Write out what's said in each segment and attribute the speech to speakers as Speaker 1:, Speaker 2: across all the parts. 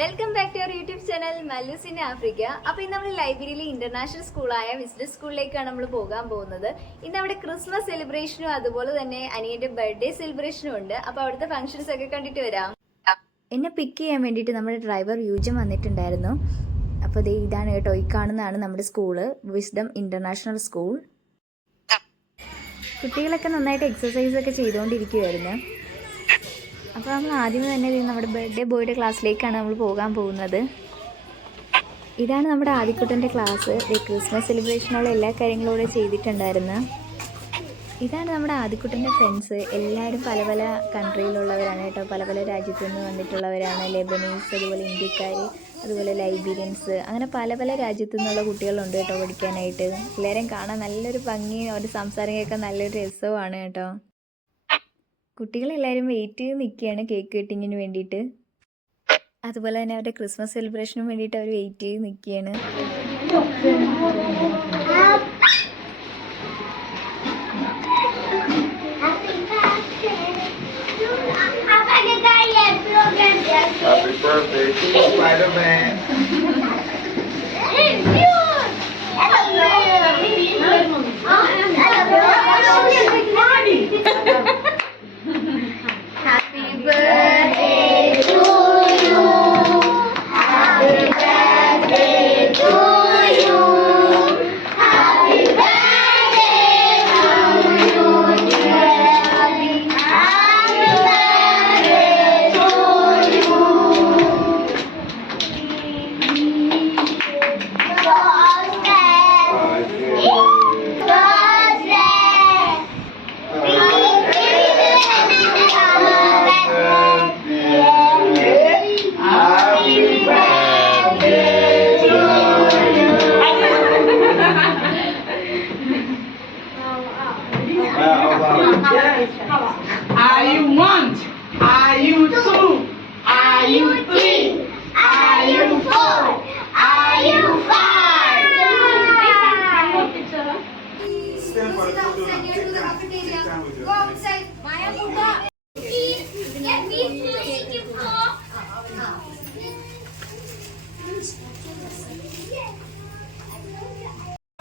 Speaker 1: Welcome back to your YouTube channel Mallus in Africa അപ്പോൾ ഇന്ന് നമ്മൾ ലൈബ്രറിയിലെ ഇന്റർനാഷണൽ സ്കൂളായ വിസ്ഡം സ്കൂളിലേക്കാണ് നമ്മൾ പോകാൻ പോകുന്നത്. ഇന്ന് അവിടെ ക്രിസ്മസ് സെലിബ്രേഷനും അതുപോലെ തന്നെ അനിയന്റെ ബർത്ത്ഡേ സെലിബ്രേഷനും ഉണ്ട്. അപ്പോൾ അവിടുത്തെ ഫംഗ്ഷൻസ് ഒക്കെ കണ്ടിട്ട് വരാം. എന്നെ പിക്ക് ചെയ്യാൻ വേണ്ടിയിട്ട് നമ്മുടെ ഡ്രൈവർ യൂജം വന്നിട്ടുണ്ടായിരുന്നു. അപ്പോൾ ദേ ഇതാണ് കേട്ടോ ഈ കാണുന്നതാണ് നമ്മുടെ സ്കൂൾ വിസ്ഡം ഇന്റർനാഷണൽ സ്കൂൾ കുട്ടികളൊക്കെ നന്നായിട്ട് എക്സസൈസ് ഒക്കെ ചെയ്തുകൊണ്ടിരിക്കുമായിരുന്നു അപ്പോൾ നമ്മൾ ആദ്യമേ തന്നെ നമ്മുടെ ബർത്ത്ഡേ ബോയുടെ ക്ലാസ്സിലേക്കാണ് നമ്മൾ പോകാൻ പോകുന്നത്. ഇതാണ് നമ്മുടെ ആദിക്കുട്ടന്റെ ക്ലാസ് ക്രിസ്മസ് സെലിബ്രേഷനുള്ള എല്ലാ കാര്യങ്ങളും ഇവിടെ ചെയ്തിട്ടുണ്ടായിരുന്നു. ഇതാണ് നമ്മുടെ ആദിക്കുട്ടന്റെ ഫ്രണ്ട്സ് എല്ലാവരും പല പല കൺട്രിയിലുള്ളവരാണ് കേട്ടോ. പല പല രാജ്യത്തു നിന്ന് വന്നിട്ടുള്ളവരാണ്. ലെബനീസ് അതുപോലെ ഇന്ത്യക്കാർ അതുപോലെ ലൈബീരിയൻസ് അങ്ങനെ പല പല രാജ്യത്തു നിന്നുള്ള കുട്ടികളുണ്ട് കേട്ടോ പഠിക്കാനായിട്ട്. എല്ലാവരെയും കാണാൻ നല്ലൊരു ഭംഗിയും ഒരു സംസാരം കേൾക്കാൻ നല്ലൊരു രസവുമാണ് കേട്ടോ. കുട്ടികളെല്ലാവരും വെയിറ്റ് ചെയ്ത് നിൽക്കുകയാണ് കേക്ക് കട്ടിങ്ങിന് വേണ്ടിയിട്ട് അതുപോലെ തന്നെ അവരുടെ ക്രിസ്മസ് സെലിബ്രേഷനും വേണ്ടിയിട്ട് അവർ വെയിറ്റ് ചെയ്ത് നിൽക്കുകയാണ്
Speaker 2: Happy birthday to Spider-Man.
Speaker 3: Are you two? Are you three? Are you four? Are you five?
Speaker 2: Stand for it. É Take time. Take time with your
Speaker 3: friends.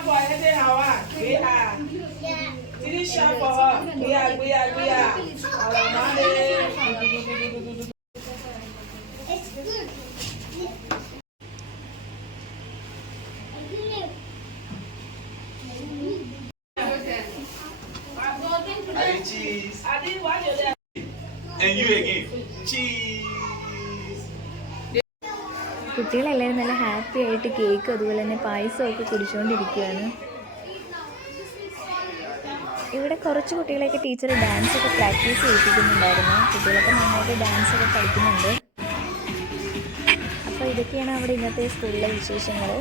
Speaker 3: Boy, they are. We are. Tirisha for her. We are.
Speaker 2: We are.
Speaker 3: We are. Cheese.
Speaker 2: And you again. Cheese.
Speaker 1: കുട്ടികളെല്ലാവരും നല്ല happy ആയിട്ട് cake അതുപോലെ തന്നെ പായസമൊക്കെ കുടിച്ചുകൊണ്ടിരിക്കുകയാണ് ഇവിടെ കുറച്ച് കുട്ടികളെയൊക്കെ teacher dance ഒക്കെ പ്രാക്ടീസ് ചെയ്യിപ്പിക്കുന്നുണ്ടായിരുന്നു കുട്ടികളൊക്കെ നന്നായിട്ട് ഡാൻസ് ഒക്കെ കളിക്കുന്നുണ്ട് അപ്പോൾ ഇതൊക്കെയാണ് അവിടെ ഇന്നത്തെ സ്കൂളിലെ വിശേഷങ്ങൾ